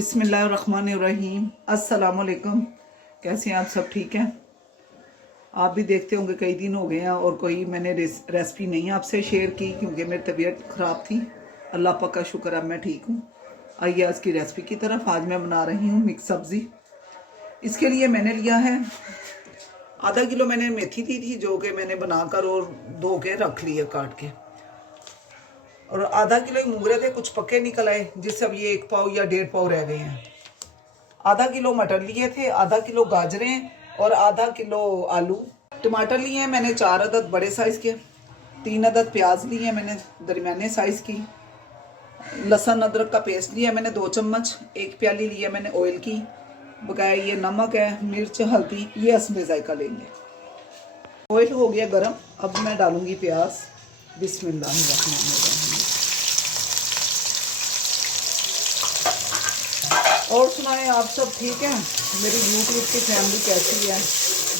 बिस्मिल्लाहिर्रहमानिर्रहीम। अस्सलामुअलैकुम। कैसे हैं आप सब? ठीक हैं? आप भी देखते होंगे कई दिन हो गए हैं और कोई मैंने रेसिपी नहीं आपसे शेयर की क्योंकि मेरी तबीयत ख़राब थी। अल्लाह पाक का शुक्र अब मैं ठीक हूँ। आइए आज की रेसिपी की तरफ। आज मैं बना रही हूँ मिक्स सब्ज़ी। इसके लिए मैंने लिया है आधा किलो। मैंने मेथी दी थी जो कि मैंने बनाकर और धो के रख लिया काट के, और आधा किलो ही मूंगरे थे, कुछ पक्के निकल आए जिससे अब ये 1 पाव या 1.5 पाव रह गए हैं। आधा किलो मटर लिए थे, आधा किलो गाजरें और आधा किलो आलू। टमाटर लिए हैं मैंने 4 अदद बड़े साइज़ के, 3 अदद प्याज लिए हैं मैंने दरमियाने साइज़ की। लहसुन अदरक का पेस्ट लिया मैंने 2 चम्मच। 1 प्याली लिया मैंने ऑयल की। बकाया ये नमक है, मिर्च, हल्दी, ये हस्बे जायका लेंगे। ऑयल हो गया गरम, अब मैं डालूंगी प्याज। बिस्मिल्लाहिर्रहमानिर्रहीम। और सुनाएं आप सब ठीक हैं? मेरी यूट्यूब की फैमिली कैसी है?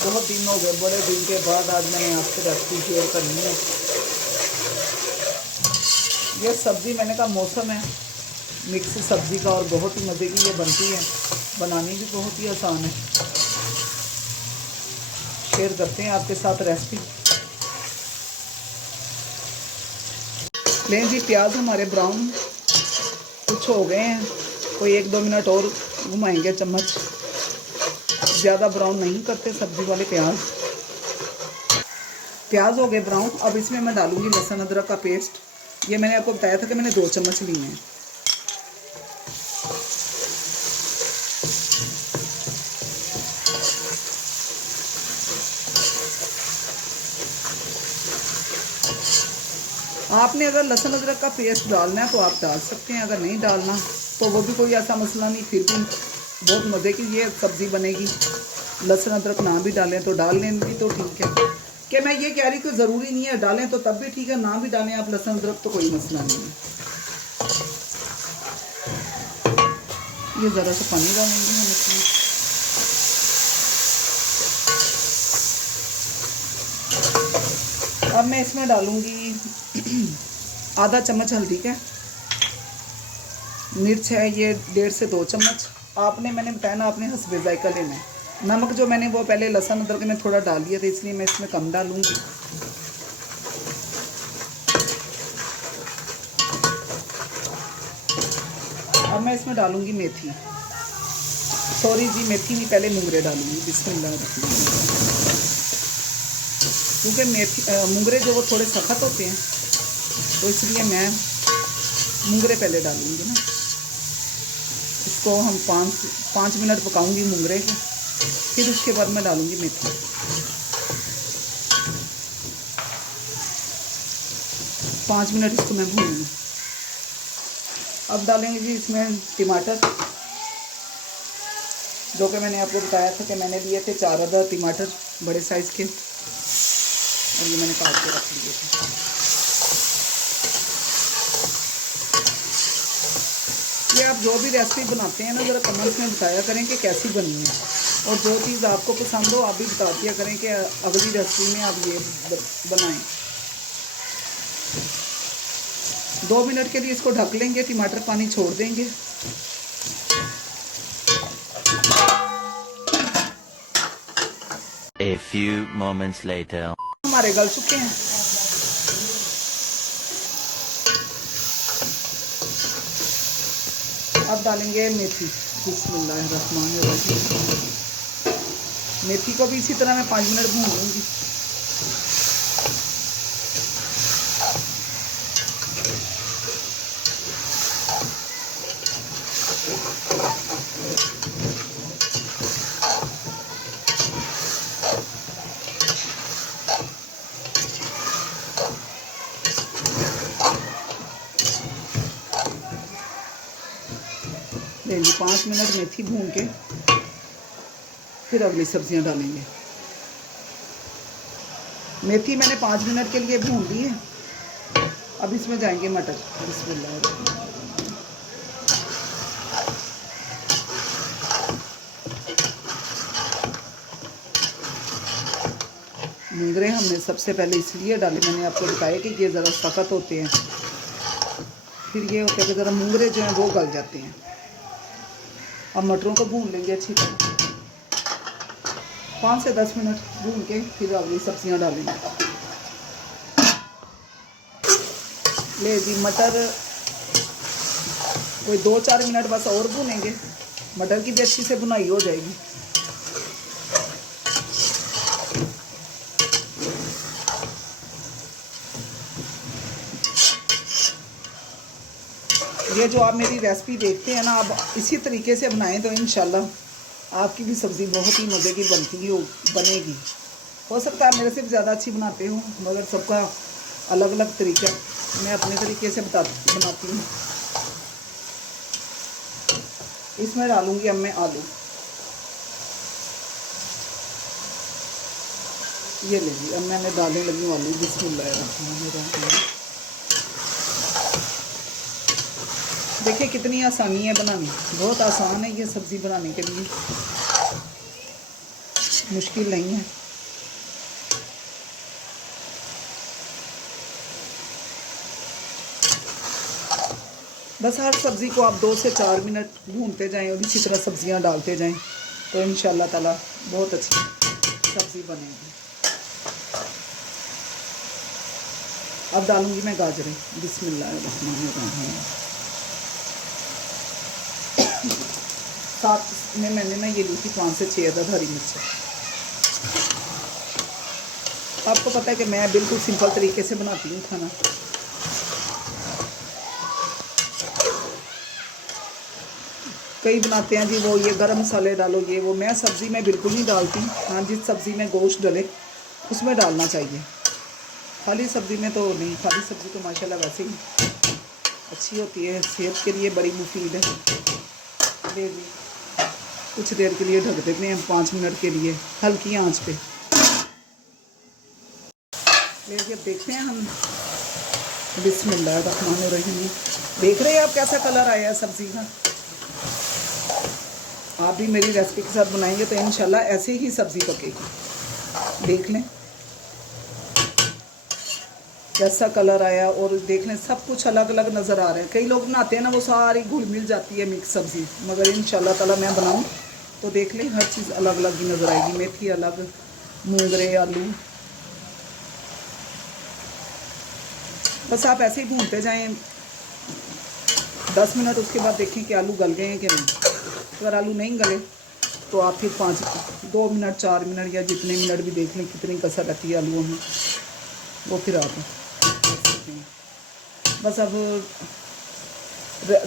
बहुत दिन हो गए, बड़े दिन के बाद आज मैंने आपसे रेसिपी शेयर करनी है। ये सब्ज़ी मैंने कहा मौसम है मिक्स सब्ज़ी का और बहुत ही मज़े की ये बनती है, बनानी भी बहुत ही आसान है। शेयर करते हैं आपके साथ रेसिपी। लें जी, प्याज हमारे ब्राउन कुछ हो गए हैं, कोई 1-2 मिनट और घुमाएंगे चम्मच। ज़्यादा ब्राउन नहीं करते सब्ज़ी वाले प्याज। प्याज हो गए ब्राउन। अब इसमें मैं डालूंगी लहसुन अदरक का पेस्ट। ये मैंने आपको बताया था कि मैंने 2 चम्मच लिए हैं। आपने अगर लहसुन अदरक का पेस्ट डालना है तो आप डाल सकते हैं, अगर नहीं डालना तो वो भी कोई ऐसा मसला नहीं, फिर भी बहुत मज़े की ये सब्ज़ी बनेगी। लहसुन अदरक ना भी डालें तो डाल लें भी तो ठीक है। कि मैं ये कह रही कि ज़रूरी नहीं है, डालें तो तब भी ठीक है, ना भी डालें आप लहसुन अदरक तो कोई मसला नहीं है। ये ज़रा सा पानी डालेंगे हम इसमें। अब मैं इसमें डालूंगी आधा चम्मच हल्दी का। मिर्च है ये 1.5 से 2 चम्मच। आपने मैंने बताया ना, आपने हस्बे जायका लेना है। नमक जो मैंने वो पहले लहसुन अदरक में थोड़ा डाल दिया था, इसलिए मैं इसमें कम डालूंगी। अब मैं इसमें डालूंगी मेथी। सॉरी जी, मेथी नहीं, पहले मूंगरे डालूंगी। बिस्मिल्लाह। क्योंकि मेथी मूंगरे जो वो थोड़े सख्त होते हैं तो इसलिए मैं मूंगरे पहले डालूंगी ना। इसको हम 5 मिनट पकाऊंगी मूंगरे के, फिर उसके बाद मैं डालूंगी मेथी। पाँच मिनट इसको मैं भूनूंगी। अब डालेंगे जी इसमें टमाटर, जो कि मैंने आपको बताया था कि मैंने लिए थे 4 अदद टमाटर बड़े साइज़ के, और ये मैंने काट के रख लिए थे। ये आप जो भी रेसिपी बनाते हैं ना, ज़रा कमेंट्स में बताया करें कि कैसी बनी है, और जो चीज़ आपको पसंद हो आप भी बता दिया करें कि अगली रेसिपी में आप ये बनाएं। 2 मिनट के लिए इसको ढक लेंगे, टमाटर पानी छोड़ देंगे। A few moments later. हमारे गल चुके हैं। अब डालेंगे मेथी। बिस्मिल्लाहिर्रहमानिर्रहीम। मेथी को भी इसी तरह मैं 5 मिनट भून लूँगी। लेंगे 5 मिनट मेथी भून के फिर अगली सब्जियां डालेंगे। मेथी मैंने 5 मिनट के लिए भून ली है। अब इसमें जाएंगे मटर। बिस्मिल्लाह। मूंगरे हमने सबसे पहले इसलिए डाले, मैंने आपको बताया कि ये ज़रा सख्त होते हैं, फिर ये होता है कि ज़रा मूंगरे जो हैं वो गल जाते हैं। अब मटरों को भून लेंगे अच्छी तरह, 5 से 10 मिनट भून के फिर अगली सब्जियां डालेंगे। ले जी मटर कोई 2-4 मिनट बस और भूनेंगे, मटर की भी अच्छी से भुनाई हो जाएगी। ये जो आप मेरी रेसिपी देखते हैं ना, आप इसी तरीके से बनाएं तो इंशाल्लाह आपकी भी सब्ज़ी बहुत ही मज़े की बनेगी। हो सकता है मेरे से भी ज़्यादा अच्छी बनाते हो, मगर सबका अलग अलग तरीका, मैं अपने तरीके से बनाती हूँ। इसमें डालूंगी अब मैं आलू। ये ले ली, अब मैंने डालने लगी हूँ आलू। बिस्मिल्लाह। देखिए कितनी आसानी है बनानी, बहुत आसान है ये सब्ज़ी बनाने के लिए, मुश्किल नहीं है। बस हर सब्ज़ी को आप 2 से 4 मिनट भूनते जाएं और इसी तरह सब्ज़ियां डालते जाएं तो इंशाल्लाह ताला बहुत अच्छी सब्ज़ी बनेगी। अब डालूंगी मैं गाजरें। बिस्मिल्लाहिर्रहमानिर्रहीम। साथ में मैंने ना ये ली थी 5 से 6 अदद हरी मिर्च। आपको पता है कि मैं बिल्कुल सिंपल तरीके से बनाती हूँ खाना। कई बनाते हैं जी वो ये गरम मसाले डालो, ये वो, मैं सब्ज़ी में बिल्कुल नहीं डालती। हाँ, जिस सब्ज़ी में गोश्त डले उसमें डालना चाहिए, खाली सब्ज़ी में तो नहीं। खाली सब्ज़ी तो माशाल्लाह वैसे ही अच्छी होती है, सेहत के लिए बड़ी मुफीद है। ले जी कुछ देर के लिए ढक देते हैं, 5 मिनट के लिए हल्की आंच पे। लेकिन देखते हैं हम। बिस्मिल्लाहिर्रहमानिर्रहीम। देख रहे हैं आप कैसा कलर आया है सब्ज़ी का। आप भी मेरी रेसिपी के साथ बनाएंगे तो इंशाल्लाह ऐसे ही सब्ज़ी पकेगी। देख लें कैसा कलर आया, और देख लें सब कुछ अलग अलग नज़र आ रहे हैं। कई लोग बनाते हैं ना वो सारी घुल मिल जाती है मिक्स सब्ज़ी, मगर इंशाल्लाह ताला मैं बनाऊं तो देख लें हर चीज़ अलग अलग ही नज़र आएगी। मेथी अलग, मूंगरे, आलू। बस आप ऐसे ही भूनते जाएं 10 मिनट। उसके बाद देखें कि आलू गल गए हैं कि नहीं। अगर आलू नहीं गले तो आप फिर 2 मिनट 4 मिनट या जितने मिनट भी देख लें कितनी कसर रहती है आलूओं में, वो फिर आप बस अब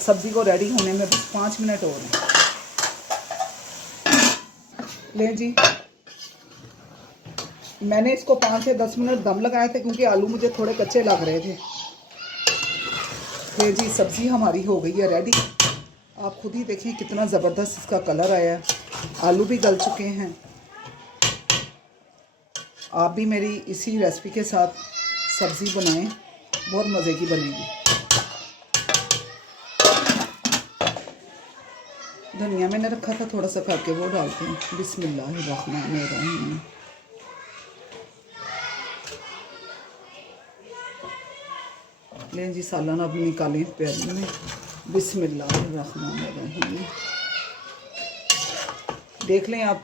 सब्ज़ी को रेडी होने में बस 5 मिनट और हैं। लें जी, मैंने इसको 5 से 10 मिनट दम लगाए थे क्योंकि आलू मुझे थोड़े कच्चे लग रहे थे। ले जी सब्ज़ी हमारी हो गई है रेडी। आप खुद ही देखें कितना ज़बरदस्त इसका कलर आया है, आलू भी गल चुके हैं। आप भी मेरी इसी रेसिपी के साथ सब्ज़ी बनाएं, बहुत मज़े की बनेगी। धनिया मैंने रखा था थोड़ा सा काट के, वो डालते हैं। बिस्मिल्लाहिर्रहमानिर्रहीम। लें जी सालन अब निकालें पैन में। बिस्मिल्लाहिर्रहमानिर्रहीम। देख लें आप,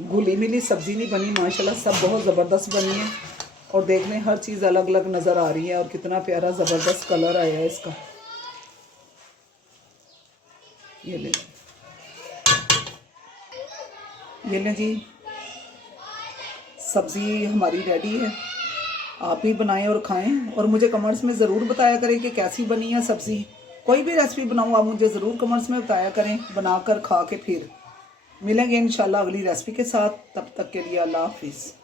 घुली मिली सब्ज़ी नहीं बनी, माशाल्लाह सब बहुत ज़बरदस्त बनी है। और देख लें हर चीज़ अलग अलग नज़र आ रही है और कितना प्यारा ज़बरदस्त कलर आया है इसका। ये लें जी सब्ज़ी हमारी रेडी है। आप भी बनाएं और खाएं, और मुझे कमेंट्स में ज़रूर बताया करें कि कैसी बनी है सब्ज़ी। कोई भी रेसिपी बनाऊँ आप मुझे ज़रूर कमेंट्स में बताया करें, बनाकर खा के फिर मिलेंगे इंशाल्लाह अगली रेसिपी के साथ। तब तक के लिए अल्लाह हाफिज़।